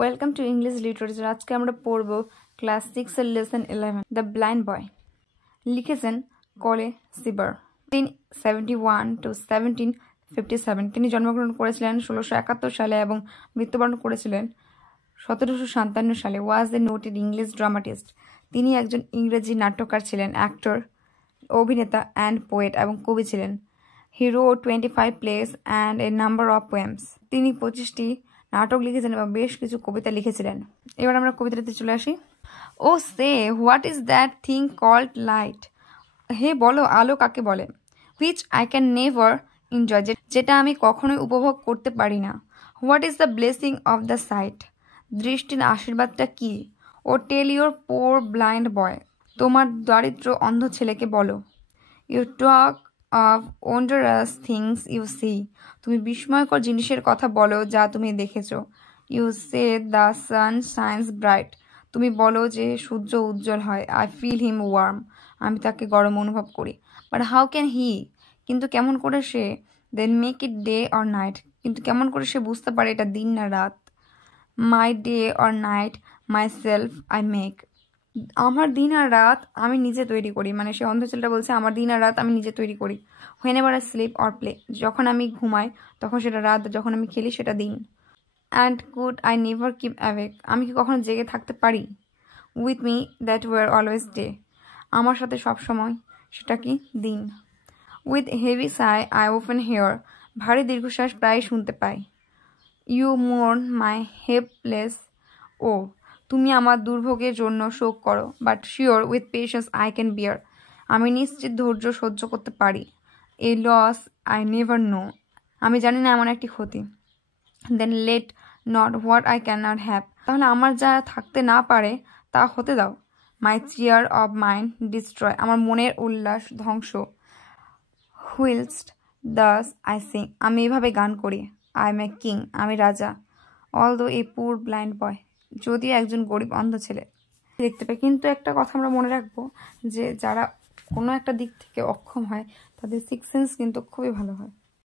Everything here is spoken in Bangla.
Welcome to English literature. আজকে আমরা পড়ব ক্লাস 6 এর লেসন 11 দ্য ব্লাইন্ড বয়। লিখেছেন কলে সিবার। 1771 to 1757 তিনি জন্মগ্রহণ করেছিলেন 1671 সালে এবং মৃত্যুবরণ করেছিলেন 1757 সালে। ওয়াজ এ নোটেড ইংলিশ ড্রামাটিস্ট। তিনি একজন ইংরেজি নাট্যকার ছিলেন, অ্যাক্টর, অভিনেতা অ্যান্ড পোয়েট এবং কবি ছিলেন। হি রোট 25 place and a number of poems. তিনি 25টি নাটক লিখেছেন এবং বেশ কিছু কবিতা লিখেছিলেন। এবার আমরা কবিতাতে চলে আসি। O say what is that thing called light. হে বলো, আলো কাকে বলে? Which I can never enjoy, যেটা আমি কখনোই উপভোগ করতে পারি না। What is the blessing of the sight, দৃষ্টির আশীর্বাদটা কি? ও টেল ইউর পোর ব্লাইন্ড বয়, তোমার দারিদ্র অন্ধ ছেলেকে বলো। You talk of wondrous things you see, তুমি বিস্ময়কর জিনিসের কথা বলো যা তুমি দেখেছো। You say the sun shines bright, তুমি বলো যে সূর্য উজ্জ্বল হয়। আই ফিল হিম ওয়ার্ম, আমি তাকে গরম অনুভব করি। বাট হাউ ক্যান হি, কিন্তু কেমন করে সে? Then make it day or night, কিন্তু কেমন করে সে বুঝতে পারে এটা দিন না রাত? My day or night myself I make, আমার দিন আর রাত আমি নিজে তৈরি করি। মানে সে অন্ধ ছেলেটা বলছে আমার দিন আর রাত আমি নিজে তৈরি করি। When ever I sleep or play, যখন আমি ঘুমাই তখন সেটা রাত, যখন আমি খেলি সেটা দিন। And could I never keep awake, আমি কি কখনো জেগে থাকতে পারি? With me that war always day, আমার সাথে সবসময় সেটা কি দিন। With heavy Sai I open hair, ভারী দীর্ঘশ্বাস প্রায় শুনতে পাই। ইউ মোর্ন মাই হেল্পলেস, ও তুমি আমার দুর্ভোগের জন্য শোক করো। But sure with patience I can bear, আমি নিশ্চিত ধৈর্য সহ্য করতে পারি। A loss I never know, আমি জানি না এমন একটি ক্ষতি। Then let not what I can not have, তাহলে আমার যা থাকতে না পারে তা হতে দাও। My cheer of mind destroy, আমার মনের উল্লাস ধ্বংস। হুইলস্ট দাস আই সিং, আমি এভাবে গান করি। আই এম এ কিং, আমি রাজা। অল দো এ পুর ব্লাইন্ড বয়, যদিও একজন গরিব অন্ধ ছেলে দেখতে পাই। কিন্তু একটা কথা আমরা মনে রাখবো যে যারা কোনো একটা দিক থেকে অক্ষম হয় তাদের সিক্স সেন্স কিন্তু খুবই ভালো হয়।